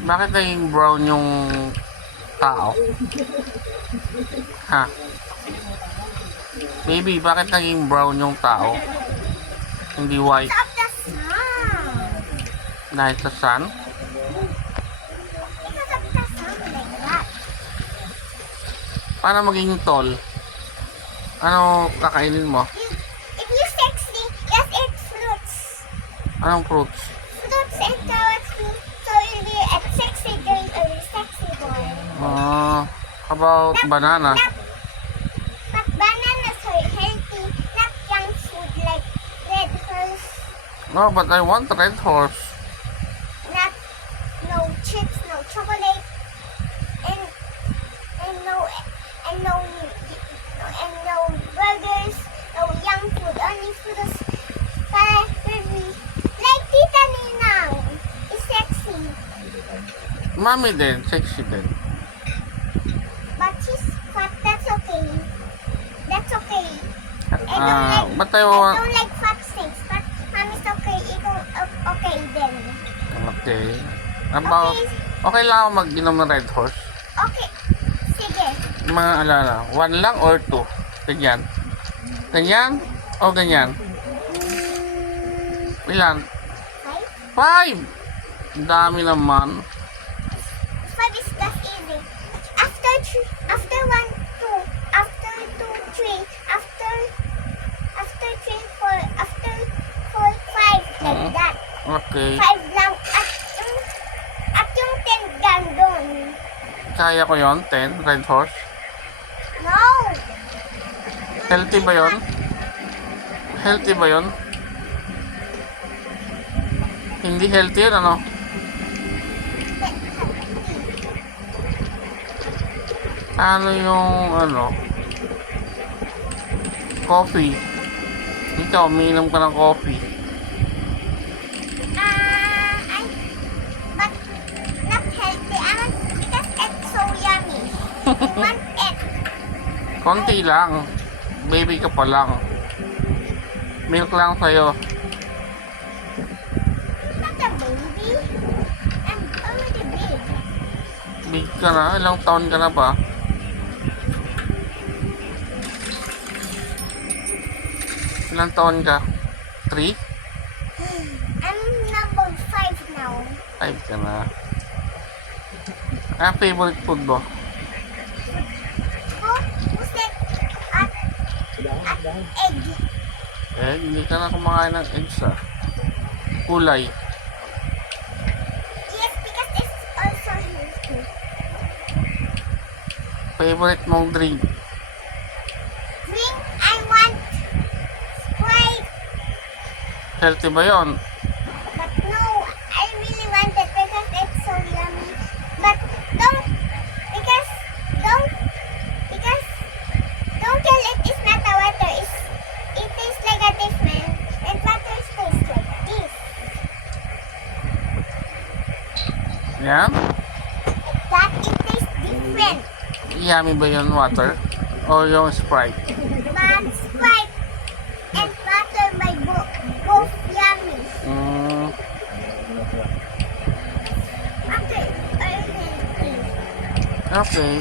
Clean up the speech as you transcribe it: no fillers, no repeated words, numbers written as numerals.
Bakit naging brown yung tao? Ha? Baby, bakit naging brown yung tao? Hindi white. Of the sun. Dahil sa sun? Because of the sun like that. Paano maging tall? Ano kakainin mo? If you sexy, yes, it's fruits. Anong fruits? Fruits and carrots too. So you'll be a sexy girl or a sexy boy. How about banana? But bananas are healthy, not junk food like red horse, No, but I want red horse. not no chips, no chocolate, and no and no and no burgers, no young food, only fruits. Para baby, like Tita Ninang is sexy, Mommy din, sexy din. but she's fat. That's okay. That's okay. I But I I want... don't like fat things, but mommy's okay. Ikaw okay then. Okay. About... Okay lang ako mag-inom ng red horse. Okay. Sige. Mga alala, 1 lang or 2? Ganyan. Ganyan? O ganyan? Ilan? Five? 5! Ang dami naman. Five is just easy. After three, after one, two, after two, three, after three, four, after four, five, like that. Okay. Five lang at yung 10 gandun. Kaya ko yon 10, red horse. No. Healthy ba yon? Healthy ba yon? Hindi healthy yun, ano? Ano yung, ano? Coffee. Ikaw, umiinom ka ng coffee. But not healthy. I want because it's so yummy. I want it. Konti lang. Baby ka pa lang. Milk lang sa'yo. Not a baby. I'm already big. Big ka na. Ilang taon ka na ba? Ilang taon ka? 3? I'm number 5 now. 5 ka na. Ang favorite food mo? Who said at egg? Eh, hindi ka na kumakain ng eggs, ah. Kulay. Yes, because it's also healthy. Favorite mong drink? Drink, I want Sprite. Healthy ba yon? But no, I really want it because it's so yummy. But don't tell it is not a water. It tastes like a this man. And water tastes like this. Yan? That it tastes different. Yummy ba yon water? O yung Sprite? But Sprite and water my both yummy. Okay, Okay.